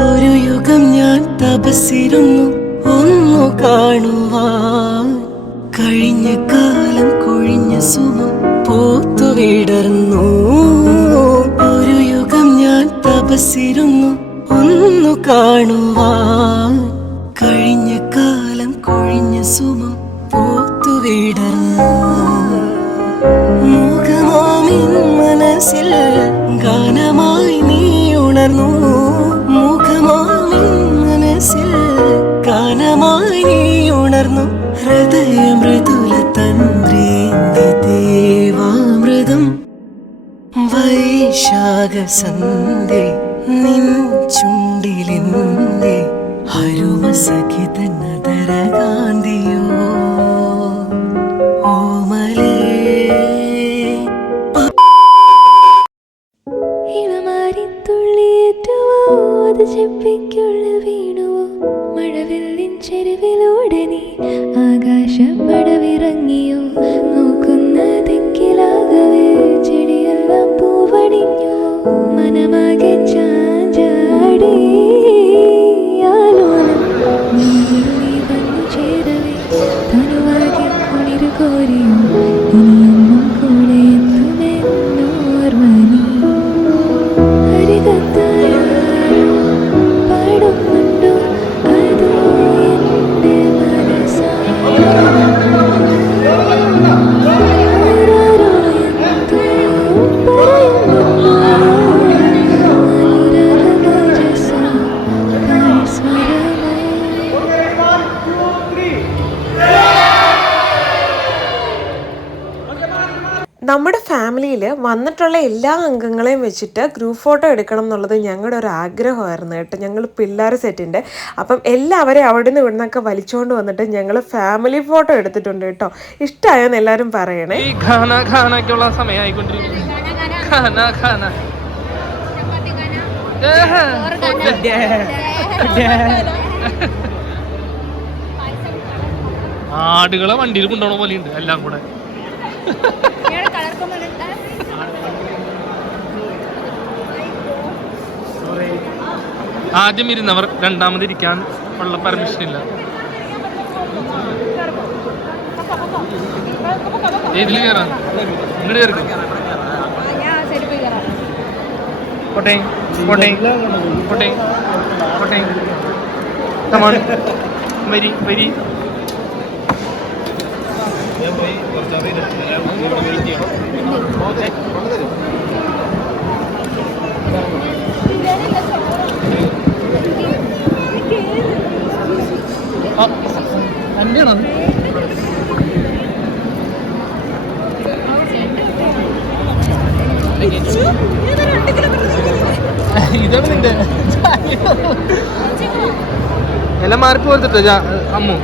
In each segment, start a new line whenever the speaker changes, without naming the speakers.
ഒരു യുഗം ഞാൻ തപസ്സിരുന്നു. ഒന്നു കാണുവാൻ. കഴിഞ്ഞ കാലം കൊഴിഞ്ഞ സുഖം പോത്തു വിടർന്നു. ഒരു യുഗം ഞാൻ തപസ്സിരുന്നു. ഒന്നു കാണുവാൻ. കഴിഞ്ഞ കാലം കൊഴിഞ്ഞ സുഖം പോത്തു വിടർന്നു. മുഖമാമിൻ മനസ്സിൽ ഗാനമായി നീ ഉണർന്നു. മനസ്സിൽ കാലമായി ഉണർന്നു. ഹൃദയ മൃദുല തന്ത്രി ദേവാമൃതം. വൈശാഖ സന്ധി നിൻ ചുണ്ടിലിന്റെ ഹരുമസഖിത
remember വന്നിട്ടുള്ള എല്ലാ അംഗങ്ങളെയും വെച്ചിട്ട് ഗ്രൂപ്പ് ഫോട്ടോ എടുക്കണം എന്നുള്ളത് ഞങ്ങളുടെ ഒരു ആഗ്രഹമായിരുന്നു കേട്ടോ. ഞങ്ങൾ പിള്ളേർ സെറ്റിന്റെ അപ്പം എല്ലാവരെയും അവിടെ നിന്ന് ഇവിടുന്നൊക്കെ വലിച്ചുകൊണ്ട് വന്നിട്ട് ഞങ്ങൾ ഫാമിലി ഫോട്ടോ എടുത്തിട്ടുണ്ട് കേട്ടോ. ഇഷ്ടമായെന്ന് എല്ലാവരും പറയണേ.
ഈ ഖാന ഖാനക്കുള്ള സമയമായിക്കൊണ്ടിരിക്കുന്നു. ഖാന ഖാന ഏഹ്. ആടുകളെ വണ്ടിയിൽ കൊണ്ടുപോകണ പോലെയുണ്ട് എല്ലാം കൂടെ. ആദ്യം ഇരുന്നവർ രണ്ടാമത് ഇരിക്കാൻ ഉള്ള പെർമിഷൻ ഇല്ല. ഇതിൽ കയറാം ഇങ്ങോട്ട് വരി വരി. എല്ലാം മാർക്ക് കൊടുത്തിട്ടോ അമ്മു?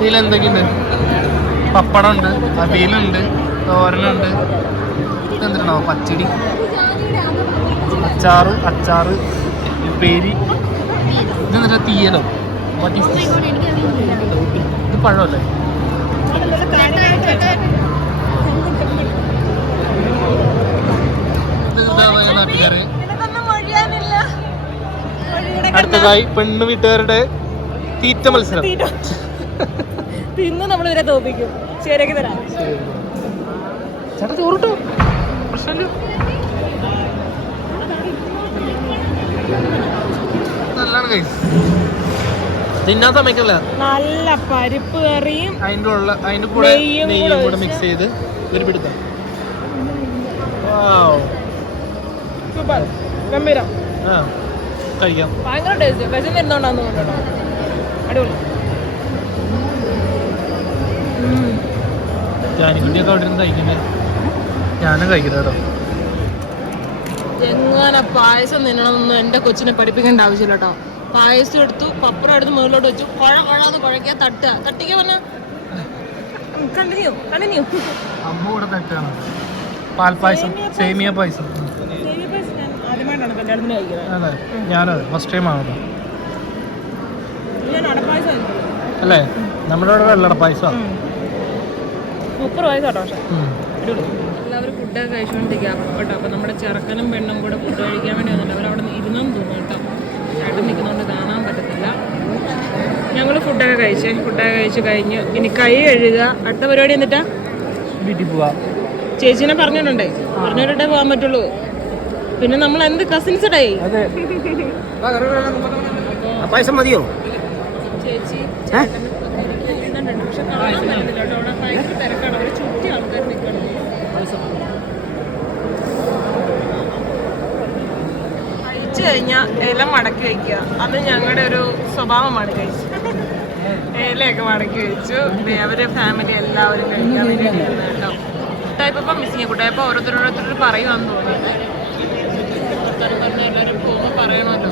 ഇതിലെന്തൊക്കെയുണ്ട് പപ്പടം ഉണ്ട് അവിയലുണ്ട് തോരനുണ്ട്. ഇതെന്തിനാണോ പച്ചടി. അച്ചാറ് അച്ചാറ് ഉപ്പേരി. തീയലോ? What is this? ഇത് പഴമല്ലേ? നാട്ടുകാര്? അടുത്തതായി പെണ്ണ് വീട്ടുകാരുടെ തീറ്റ മത്സരം.
തിന്ന് നമ്മൾ ഇവരെ തോപ്പിക്കും. ശരിയാക്കി തരാം.
ചേട്ടാ ചോറിട്ടോ പ്രശ്നമില്ല നല്ലാണ് കൈ തിന്നാൻ സമയക്കല്ല.
നല്ല പരിപ്പ് കറിയും
അതിന്റെ ഉള്ള അതിന്റെ കൂടെ
നെയ്യും കൂടെ
മിക്സ് ചെയ്ത് ഒരു പിടുത്തം വാവ്.
സൂപ്പർ. ഗംഭീരം.
ആ കഴിക്കാം.
ഭയങ്കര ടേസ്റ്റ് വരുന്നോണ്ടാന്ന് തോന്നുന്നു. അടിപൊളി.
ജാനിക്കുട്ടിയൊക്കെ അവിടെ നിന്ന് കഴിക്കുന്നത് ഞാനും കഴിക്കുന്നത് കേട്ടോ.
എങ്ങനെ പായസം നിന്നണമെന്ന് എന്റെ കൊച്ചിനെ പഠിപ്പിക്കേണ്ട ആവശ്യമില്ല കേട്ടോ. പായസം എടുത്തു പപ്പടം എടുത്ത് മുകളിലോട്ട് വെച്ചു. കുഴ കുഴാന്ന് കൊഴക്കിയ തട്ടുക. തട്ടിക്ക പറഞ്ഞ കണ്ടിന്യൂ കണ്ടിന്യൂ.
അമ്മ കൂടെ തെറ്റാണ് പാൽപ്പായസം സേമിയ പായസം. അതെ ഞാനത് ഫസ്റ്റ് ടൈം
ആണ്
അല്ലേ? നമ്മുടെ അവിടെ വെള്ളട പായസം
മുപ്പത് വയസ്സാട്ടോ പക്ഷെ. ഫുഡ് കഴിച്ചുകൊണ്ടിരിക്കുക കേട്ടോ അപ്പോൾ നമ്മുടെ ചെറുക്കനും പെണ്ണും കൂടെ ഫുഡ് കഴിക്കാൻ വേണ്ടി വന്നിട്ട് അവരവിടെ നിന്ന് ഇരുന്നെന്ന് തോന്നുന്നു കേട്ടോ. ചേട്ടൻ നിൽക്കുന്നതുകൊണ്ട് കാണാൻ പറ്റത്തില്ല. ഞങ്ങൾ ഫുഡൊക്കെ കഴിച്ചേ. ഫുഡൊക്കെ കഴിച്ച് കഴിഞ്ഞു ഇനി കൈ കഴുകുക. അടുത്ത പരിപാടി എന്നിട്ടാ?
വീട്ടിൽ പോവാ.
ചേച്ചീനെ പറഞ്ഞിട്ടുണ്ടേ. പറഞ്ഞിട്ടേ പോകാൻ പറ്റുള്ളൂ. പിന്നെ നമ്മൾ എന്ത് കസിൻസ് ഡേ
അതെ.
പായസം മതിയോ?
ചേച്ചി പക്ഷെ കാണാൻ പറ്റുന്നില്ല കേട്ടോ അവിടെ ഭയങ്കര തിരക്കാണ് അവർ ചുറ്റി ആൾക്കാർ നിൽക്കണം കഴിച്ചു കഴിഞ്ഞാൽ ഇല മടക്കി വയ്ക്കുക അത് ഞങ്ങളുടെ ഒരു സ്വഭാവമാണ് കഴിച്ചു. ഇലയൊക്കെ മടക്കി വെച്ചു. അവർ ഫാമിലി എല്ലാവരും കഴിക്കാൻ വേണ്ടി കേട്ടോ. കുട്ടായ്പ ഇപ്പം മിസ്സിങ് കുട്ടായ്പ ഓരോരുത്തരോരോരുത്തർ പറയുവാന്ന് തോന്നുന്നു. ഓരോരുത്തർ പറഞ്ഞ എല്ലാവരും പോകുമ്പോൾ പറയണമല്ലോ.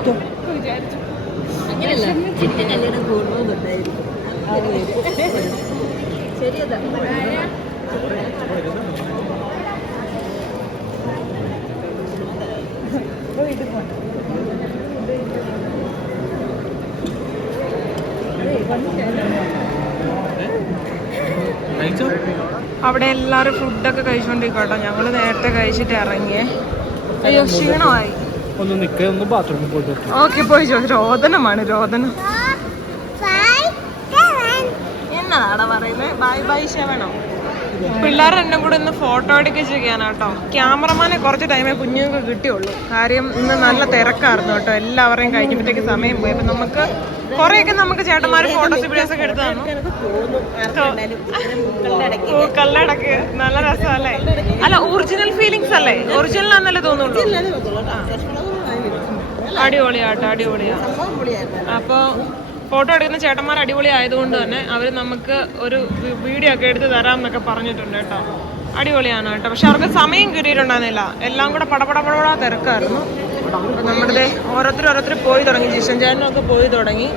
അവിടെ എല്ലാവരും ഫുഡൊക്കെ കഴിച്ചോണ്ടിരിക്കട്ടോ ഞങ്ങൾ നേരത്തെ കഴിച്ചിട്ട് ഇറങ്ങിയേ. അയ്യോ ക്ഷീണമായി.
ഒന്ന് നിൽക്കുക ഒന്ന് ബാത്റൂമിൽ പോയിട്ട്.
ഓക്കെ പോയി ചോ രോദനമാണ് രോദനം. എന്നതാടാ പറയുന്നത് ബൈ ബൈ ശവണോ? പിള്ളേർ എന്നെ കൂടെ ഒന്ന് ഫോട്ടോ എടുക്കുക ചെയ്യാനാട്ടോ ക്യാമറമാനെ കുറച്ച് ടൈമേ കുഞ്ഞുങ്ങൾക്ക് കിട്ടിയുള്ളൂ. കാര്യം ഇന്ന് നല്ല തിരക്കായിരുന്നു കേട്ടോ എല്ലാവരെയും കഴിക്കുമ്പോഴത്തേക്ക് സമയം പോയി. അപ്പൊ നമുക്ക് കുറെയൊക്കെ നമുക്ക് ചേട്ടന്മാർ ഫോട്ടോസ് വീഡിയോസ് ഒക്കെ എടുത്തു തന്നു. കല്ലടക്ക് നല്ല രസമല്ലേ? അല്ല ഒറിജിനൽ ഫീലിങ്സ് അല്ലേ? ഒറിജിനൽ ആണെന്നല്ലേ തോന്നുള്ളൂ. അടിപൊളിയാട്ടോ അടിപൊളിയാ. അപ്പൊ ഫോട്ടോ എടുക്കുന്ന ചേട്ടന്മാർ അടിപൊളി ആയതുകൊണ്ട് തന്നെ അവർ നമുക്ക് ഒരു വീഡിയോ ഒക്കെ എടുത്ത് തരാം എന്നൊക്കെ പറഞ്ഞിട്ടുണ്ട് കേട്ടോ. അടിപൊളിയാണ് കേട്ടോ. പക്ഷെ അവർക്ക് സമയം കിട്ടിയിട്ടുണ്ടായിരുന്നില്ല. എല്ലാം കൂടെ പടപട പടപടാ തിരക്കായിരുന്നു. അപ്പം നമ്മുടെ ഓരോരുത്തർ ഓരോരുത്തർ പോയി തുടങ്ങി. ജിഷൻ ചേട്ടനും ഒക്കെ പോയി തുടങ്ങി.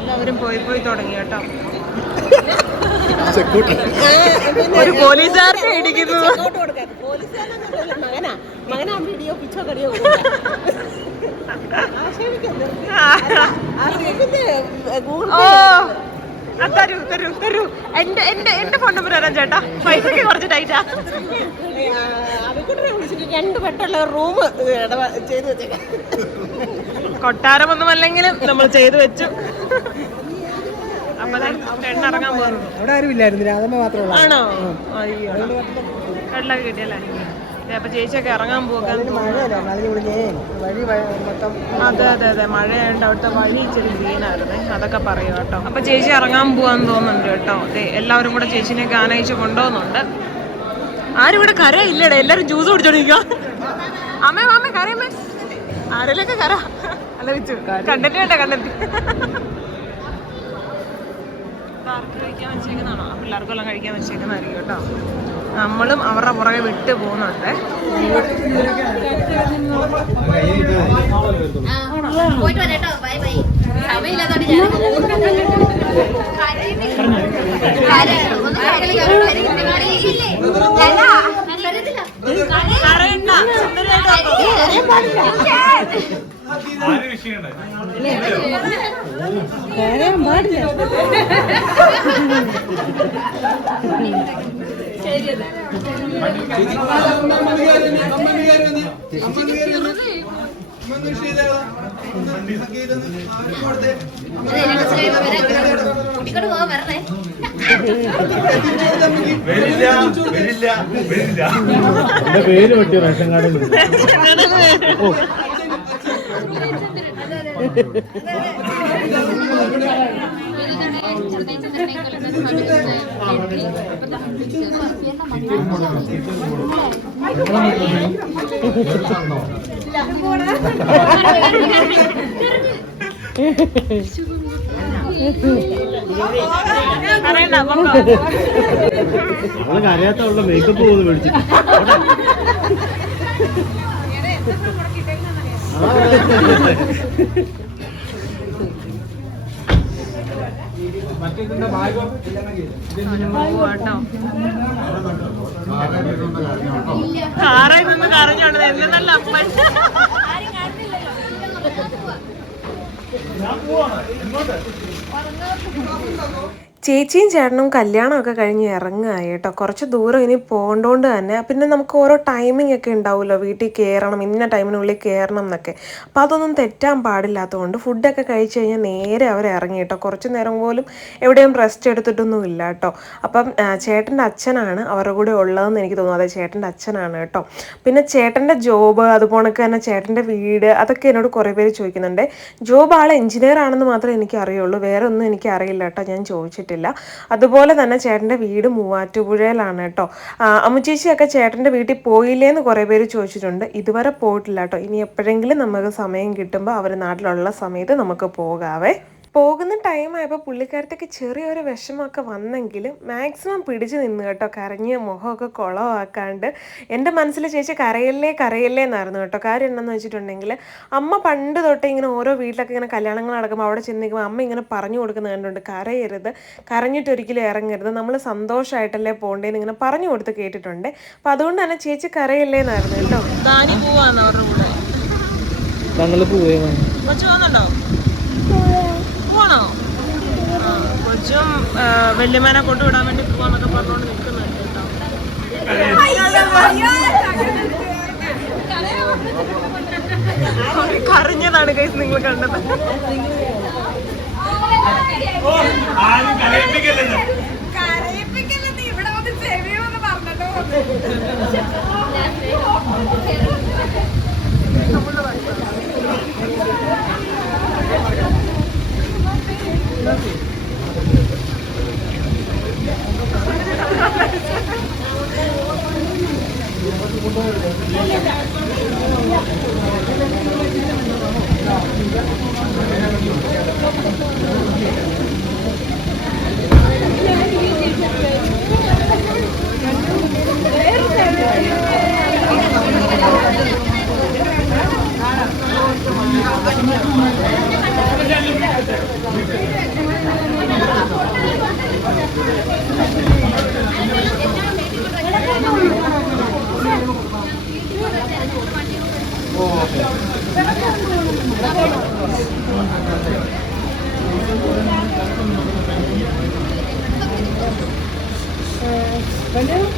എല്ലാവരും പോയി പോയി തുടങ്ങി കേട്ടോ. ഒരു പോലീസുകാരനെ ഇടിക്കുന്നു. ഓ. ആ, തരൂ തരൂ തരൂ. എന്റെ എന്റെ എന്റെ ഫോൺ നമ്പർ തരാം ചേട്ടാ. പൈസക്ക് കുറച്ച് ടൈറ്റാ
രണ്ട് പെട്ടുള്ള റൂം ചെയ്തു വെച്ചേക്കാം.
കൊട്ടാരമൊന്നും അല്ലെങ്കിലും നമ്മൾ ചെയ്തു വെച്ചു.
അവിടെ ആരും ഇല്ലായിരുന്നു രാധമ്മ മാത്രമേ
ആണോ? കിട്ടിയല്ലേ? അപ്പൊ ചേച്ചിയൊക്കെ ഇറങ്ങാൻ പോകാൻ അതെ അതെ അതെ. മഴയായതുകൊണ്ട് അവിടുത്തെ വഴി ഇച്ചിരി ക്ലീനായിരുന്നേ അതൊക്കെ പറയും കേട്ടോ. അപ്പൊ ചേച്ചി ഇറങ്ങാൻ പോവാന്ന് തോന്നുന്നുണ്ട് കേട്ടോ. അതെ എല്ലാവരും കൂടെ ചേച്ചിനെ ഗാനയിച്ച് കൊണ്ടുപോകുന്നുണ്ട്. ആരും ഇവിടെ കരയില്ലടേ. എല്ലാരും ജ്യൂസ് കുടിച്ചോണ്ടിരിക്കോ അമ്മേ മാമേ കരയമ്മേ. ആരെല്ലൊക്കെ കര. അല്ല വെച്ചു കണ്ടിട്ട് വേണ്ട ആർക്ക് കഴിക്കാൻ വെച്ചേക്കുന്നതാണോ? ആ പിള്ളേർക്കെല്ലാം കഴിക്കാൻ വെച്ചേക്കുന്നതായിരിക്കും കേട്ടോ. നമ്മളും അവരുടെ പുറകെ വിട്ട് പോകുന്നുണ്ട്. കരയണ്ട.
കരയാൻ പാടില്ല
കുട്ടിക്കോട് പോവാൻ വരണേ
എന്റെ പേര് പറ്റിയ റേഷൻ കാർഡിൽ
ഓ.
അവൾ കരയാത്ത അവളുടെ മേക്കപ്പ് പോകുന്നു മേടിച്ചിട്ട്.
കാറിൽ നിന്ന് കരഞ്ഞോണ്ട് എന്നെ നല്ല അപ്പൻ
ചേച്ചിയും ചേട്ടനും കല്യാണമൊക്കെ കഴിഞ്ഞ് ഇറങ്ങുകയായി കേട്ടോ. കുറച്ച് ദൂരം ഇനി പോകേണ്ടതുകൊണ്ട് തന്നെ. പിന്നെ നമുക്ക് ഓരോ ടൈമിംഗ് ഒക്കെ ഉണ്ടാവുമല്ലോ. വീട്ടിൽ കയറണം ഇന്ന ടൈമിനുള്ളിൽ കയറണം എന്നൊക്കെ. അപ്പോൾ അതൊന്നും തെറ്റാൻ പാടില്ലാത്തതുകൊണ്ട് ഫുഡൊക്കെ കഴിച്ച് കഴിഞ്ഞാൽ നേരെ അവർ ഇറങ്ങി കേട്ടോ. കുറച്ച് നേരം പോലും എവിടെയും റെസ്റ്റ് എടുത്തിട്ടൊന്നും ഇല്ല കേട്ടോ. അപ്പം ചേട്ടന്റെ അച്ഛനാണ് അവരുടെ കൂടെ ഉള്ളതെന്ന് എനിക്ക് തോന്നുന്നു. അതെ ചേട്ടന്റെ അച്ഛനാണ് കേട്ടോ. പിന്നെ ചേട്ടന്റെ ജോബ് അതുപോലെ തന്നെ ചേട്ടന്റെ വീട് അതൊക്കെ എന്നോട് കുറേ പേര് ചോദിക്കുന്നുണ്ട്. ജോബ് ആൾ എഞ്ചിനീയർ ആണെന്ന് മാത്രമേ എനിക്ക് അറിയുള്ളൂ വേറെ ഒന്നും എനിക്ക് അറിയില്ല കേട്ടോ. ഞാൻ ചോദിച്ചിട്ടില്ല അതുപോലെ തന്നെ ചേട്ടന്റെ വീട് മൂവാറ്റുപുഴയിലാണ് കേട്ടോ. അമ്മുച്ചേച്ചിയൊക്കെ ചേട്ടന്റെ വീട്ടിൽ പോയില്ലേന്ന് കുറേ പേര് ചോദിച്ചിട്ടുണ്ട്. ഇതുവരെ പോയിട്ടില്ല കേട്ടോ. ഇനി എപ്പോഴെങ്കിലും നമുക്ക് സമയം കിട്ടുമ്പോൾ അവർ നാട്ടിലുള്ള സമയത്ത് നമുക്ക് പോകാവേ. പോകുന്ന ടൈം ആയപ്പോൾ പുള്ളിക്കാരത്തേക്ക് ചെറിയൊരു വിഷമമൊക്കെ വന്നെങ്കിലും മാക്സിമം പിടിച്ചു നിന്ന് കേട്ടോ. കരഞ്ഞ് മുഖമൊക്കെ കുളമാക്കാണ്ട് എന്റെ മനസ്സിൽ ചേച്ചി കരയല്ലേ കരയല്ലേ എന്നായിരുന്നു കേട്ടോ. കാര്യം എന്താണെന്ന് വെച്ചിട്ടുണ്ടെങ്കിൽ അമ്മ പണ്ട് തൊട്ടേ ഇങ്ങനെ ഓരോ വീട്ടിലൊക്കെ ഇങ്ങനെ കല്യാണങ്ങൾ നടക്കുമ്പോൾ അവിടെ ചെന്ന് നിൽക്കുമ്പോൾ അമ്മ ഇങ്ങനെ പറഞ്ഞു കൊടുക്കുന്ന കണ്ടുണ്ട് കരയരുത് കരഞ്ഞിട്ടൊരിക്കലും ഇറങ്ങരുത്. നമ്മൾ സന്തോഷമായിട്ടല്ലേ പോകേണ്ടതെന്ന് ഇങ്ങനെ പറഞ്ഞു കൊടുത്ത് കേട്ടിട്ടുണ്ട്. അപ്പോൾ അതുകൊണ്ട് തന്നെ ചേച്ചി കരയല്ലേ എന്നായിരുന്നു കേട്ടോ.
ദാനി പോവാന്ന് അവരുടെ കൂടെ.
ഞങ്ങൾ പോവേ
കൊച്ചു പോകുന്നുണ്ടോ പോവാണോ ആ കൊച്ചും വെള്ളിമാനെ വല്യമ്മേനെ കൊണ്ടുവിടാൻ വേണ്ടി പോവാന്നൊക്കെ പറഞ്ഞോണ്ട് നിൽക്കുന്നുണ്ട് കേട്ടോ. അവർ കരഞ്ഞതാണ് കൈസ് നിങ്ങൾ കണ്ടത്. Valeu!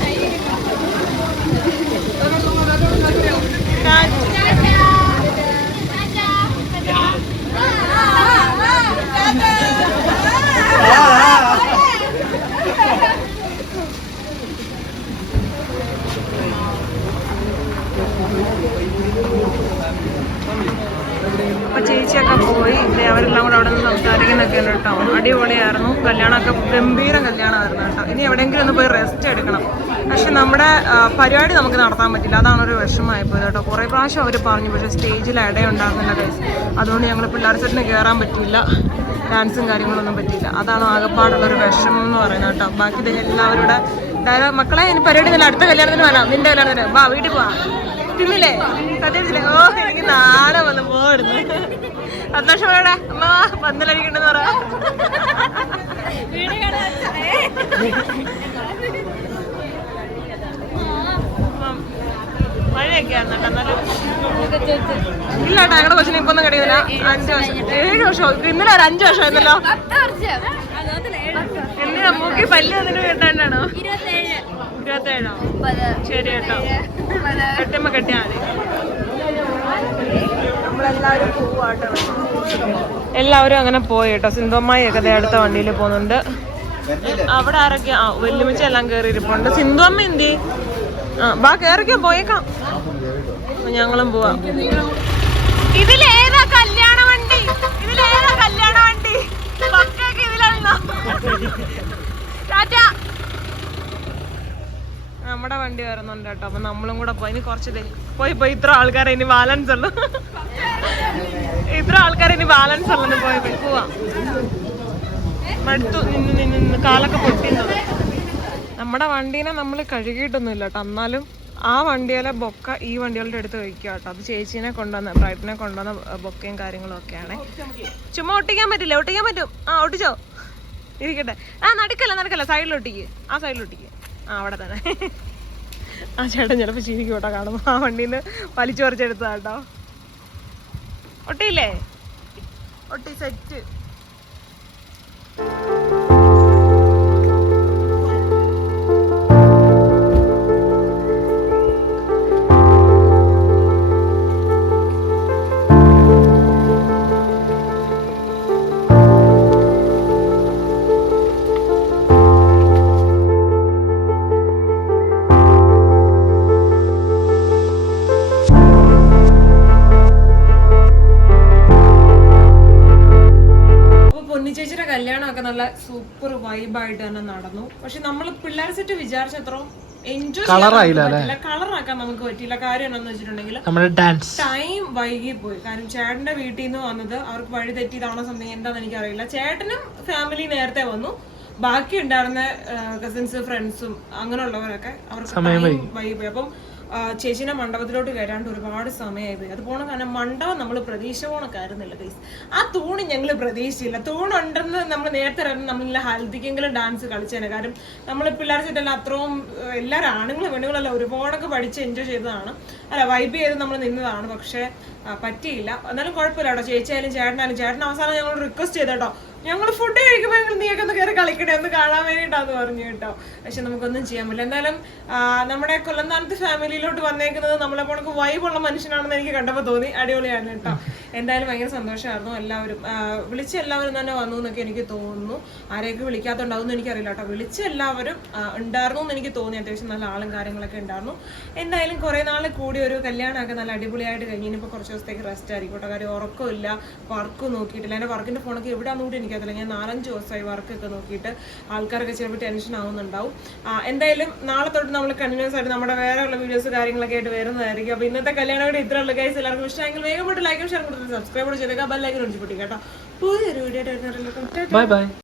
അപ്പൊ ചേച്ചിയൊക്കെ പോയി ദേ അവരെല്ലാം കൂടെ അവിടെ നിന്ന് സംസാരിക്കുന്നൊക്കെ ഉണ്ട് കേട്ടോ അടിപൊളിയായിരുന്നു കല്യാണമൊക്കെ ഗംഭീരം കല്യാണമായിരുന്നു കേട്ടോ ഇനി എവിടെയെങ്കിലും ഒന്ന് പോയി റെസ്റ്റ് എടുക്കണം പക്ഷെ നമ്മുടെ ആ, പരിപാടി നമുക്ക് നടത്താൻ പറ്റില്ല പോയത് കേട്ടോ. കുറേ പ്രാവശ്യം അവർ പറഞ്ഞു പക്ഷേ സ്റ്റേജിൽ ഇടയുണ്ടാകുന്നുണ്ട് കേസ് അതുകൊണ്ട് ഞങ്ങൾ പിള്ളേർ സെറ്റിന് കയറാൻ പറ്റില്ല ഡാൻസും കാര്യങ്ങളൊന്നും പറ്റിയില്ല. അതാണ് ആകെപ്പാടുള്ളൊരു വിഷമം എന്ന് പറയുന്നത് കേട്ടോ. ബാക്കി എല്ലാവരുടെ ഡയലോഗ് മക്കളെ ഇനി പരിപാടി നല്ല അടുത്ത കല്യാണത്തിന് വരാം. നിന്റെ കല്യാണത്തിന്. വാ വീട്ടിൽ പോവാം. തിന്നില്ലേ സത്യത്തില്ലേ ഓ എനിക്ക് നാളെ വന്ന് പോടുന്നു സന്തോഷം വേടാ അമ്മ പന്തലടിക്കണ്ടെന്ന് പറ. ഇല്ല കേട്ടോ ഞങ്ങളുടെ കൊച്ചിന് ഇപ്പൊ ഒന്നും കഴിയുന്നില്ല അഞ്ചു വർഷം. ഏഴ് വർഷം. ഇന്നലെ ഒരു അഞ്ചു വർഷം ആയിരുന്നല്ലോ. എന്തിനാ മൂക്കി പല്ല് വന്നിട്ട് കേട്ടാണ്ടാണോ ഇരുപത്തേഴോ. ശരി കേട്ടോ. കെട്ടുമ്പോ കെട്ടിയാ മതി. എല്ലാവരും അങ്ങനെ പോയി കേട്ടോ. സിന്ധുമായി ഒക്കെ അടുത്ത വണ്ടിയിൽ പോകുന്നുണ്ട്. അവിടെ ആരൊക്കെ ആ വെല്ലുമിച്ച് എല്ലാം കയറി ഇരിപ്പുണ്ട് സിന്ധു അമ്മ എന്തി? ആ കയറിക്കോ പോയേക്കാം. ഞങ്ങളും പോവാം. ഇതിലേതാ കല്യാണ വണ്ടി? ഇതിലേതാ കല്യാണ വണ്ടി? നമ്മുടെ വണ്ടി വരുന്നുണ്ട് കേട്ടോ അപ്പൊ നമ്മളും കൂടെ പോയി. ഇനി കുറച്ച് പോയി പോയി. ഇത്ര ആൾക്കാരെ ഇനി ബാലൻസ് ഉള്ളു. ഇത്ര ആൾക്കാരെ ഇനി ബാലൻസ് ഉള്ളു. പോയി പോയി. പോവാം. മടുത്തു നിന്ന് നിന്ന് കാലൊക്കെ പൊട്ടിയത് നമ്മുടെ വണ്ടീനെ നമ്മൾ കഴുകിയിട്ടൊന്നുമില്ല കേട്ടോ. എന്നാലും ആ വണ്ടിയിലെ ബൊക്ക ഈ വണ്ടികളുടെ അടുത്ത് വയ്ക്കുക കേട്ടോ. അത് ചേച്ചീനെ കൊണ്ടുവന്ന ബ്രൈറ്റിനെ കൊണ്ടുവന്ന ബൊക്കയും കാര്യങ്ങളും ഒക്കെയാണ് ചുമ്മാ ഒട്ടിക്കാൻ പറ്റില്ല? ഒട്ടിക്കാൻ പറ്റും. ആ ഒട്ടിച്ചോ? ഇരിക്കട്ടെ. ആ നടക്കല്ല നടക്കല്ല. സൈഡിൽ ഒട്ടിക്ക്. ആ സൈഡിൽ ഒട്ടിക്ക്. ആ അവിടെ തന്നെ. ആ ചേട്ടൻ ചിലപ്പോൾ ചീനിക്ക് കേട്ടോ കാണുമ്പോൾ ആ വണ്ടിയിൽ വലിച്ചു പറിച്ചെടുത്തതാ കേട്ടോ. ഒട്ടിയില്ലേ? ഒട്ടി സെറ്റ്. നല്ല സൂപ്പർ വൈബായിട്ട് തന്നെ നടന്നു. പക്ഷെ നമ്മൾ പിള്ളേർ സെറ്റ് വിചാരിച്ചത്രോ എൻജോയ് പറ്റില്ല. കളറാക്കാൻ നമുക്ക് പറ്റിയില്ല. കാര്യം എന്താണെന്ന് വെച്ചിട്ടുണ്ടെങ്കിൽ ടൈം വൈകി പോയി കാരണം ചേട്ടന്റെ വീട്ടിൽ നിന്ന് വന്നത് അവർക്ക് വഴി തെറ്റിയതാണോ സംതിങ് എനിക്ക് അറിയില്ല ചേട്ടനും ഫാമിലി നേരത്തെ വന്നു. ബാക്കി ഉണ്ടായിരുന്ന കസിൻസ് ഫ്രണ്ട്സും അങ്ങനെയുള്ളവരൊക്കെ അവർക്ക് ടൈം വൈകി. പോയി അപ്പം ചേച്ചീനെ മണ്ഡപത്തിലോട്ട് കയറാണ്ട് ഒരുപാട് സമയമായി പോയി പോണ കാരണം മണ്ഡപം നമ്മൾ പ്രതീക്ഷ പോണക്കായിരുന്നില്ല ഗൈസ് ആ തൂണ് ഞങ്ങൾ പ്രതീക്ഷിച്ചില്ല. തൂണുണ്ടെന്ന് നമ്മൾ നേരത്തെ അറിഞ്ഞ് നമ്മളില്ല ഹൽദിക്കെങ്കിലും ഡാൻസ് കളിച്ചേനെ. കാരണം നമ്മൾ പിള്ളേർ സെറ്റെല്ലാം അത്രയും എല്ലാവരും ആണുങ്ങളും പെണ്ണുങ്ങളെല്ലാം ഒരുപാടൊക്കെ പഠിച്ച് എൻജോയ് ചെയ്തതാണ്. അല്ല വൈബ് ചെയ്ത് നമ്മൾ നിന്നതാണ്. പക്ഷേ പറ്റിയില്ല. എന്നാലും കുഴപ്പമില്ല കേട്ടോ. ചേച്ചിയായാലും ചേട്ടനായാലും ചേട്ടൻ അവസാനം ഞങ്ങൾ റിക്വസ്റ്റ് ചെയ്തേട്ടോ. ഞങ്ങൾ ഫുഡ് കഴിക്കുമ്പോൾ ഞങ്ങൾ നീയൊക്കെ ഒന്ന് കയറി കളിക്കണേ ഒന്ന് കാണാൻ വേണ്ടിയിട്ടാന്ന് പറഞ്ഞു കേട്ടോ. പക്ഷെ നമുക്കൊന്നും ചെയ്യാൻ പറ്റില്ല. എന്തായാലും നമ്മുടെ കൊല്ലന്താനത്ത് ഫാമിലിയിലോട്ട് വന്നേക്കുന്നത് നമ്മളെ പോണക്ക് വൈബുള്ള മനുഷ്യനാണെന്ന് എനിക്ക് കണ്ടപ്പോൾ തോന്നി. അടിപൊളിയാണ് കേട്ടോ. എന്തായാലും ഭയങ്കര സന്തോഷമായിരുന്നു. എല്ലാവരും വിളിച്ച എല്ലാവരും തന്നെ വന്നു എന്നൊക്കെ എനിക്ക് തോന്നുന്നു. ആരെയൊക്കെ വിളിക്കാത്തുണ്ടാവുമെന്ന് എനിക്കറിയില്ല കേട്ടോ. വിളിച്ച എല്ലാവരും ഉണ്ടായിരുന്നു എന്ന് എനിക്ക് തോന്നി. അത്യാവശ്യം നല്ല ആളും കാര്യങ്ങളൊക്കെ ഉണ്ടായിരുന്നു. എന്തായാലും കുറേ നാൾ കൂടി ഒരു കല്യാണമൊക്കെ നല്ല അടിപൊളിയായിട്ട് കഴിഞ്ഞ് ഇനിയിപ്പോൾ കുറച്ച് ദിവസത്തേക്ക് റെസ്റ്റ് ആയിരിക്കും കേട്ടോ. കാര്യം ഉറക്കമില്ല. വർക്ക് നോക്കിയിട്ടില്ല. എന്റെ വർക്കിന്റെ ഫോണൊക്കെ എവിടെയാണെന്ന് കൂടി എനിക്കറിയില്ല ഞാൻ നാലഞ്ച് ദിവസമായി വർക്കൊക്കെ നോക്കിയിട്ട് ആൾക്കാരൊക്കെ ചിലപ്പോൾ ടെൻഷൻ ആവുന്നുണ്ടാവും. എന്തായാലും നാളെ തൊട്ട് നമ്മൾ കണ്ടിന്യൂസ് ആയിട്ട് നമ്മുടെ വേറെ ഉള്ള വീഡിയോസ് കാര്യങ്ങളൊക്കെ ആയിട്ട് വരുന്നതായിരിക്കും. അപ്പോൾ ഇന്നത്തെ കല്യാണം കൂടി ഇത്ര ഉള്ള ഗൈസ് എല്ലാവർക്കും ഇഷ്ടമെങ്കിൽ വേഗം ലൈക്കും ഷെയർ കൊടുത്തിട്ട് സബ്സ്ക്രൈബ് ചെയ്തേക്കാം. ബെല്ലൈക്കൻ ഒഴിച്ചു പൊട്ടിക്കാം കേട്ടോ. പുതിയൊരു വീഡിയോ ആയിട്ട്
ബൈ ബൈ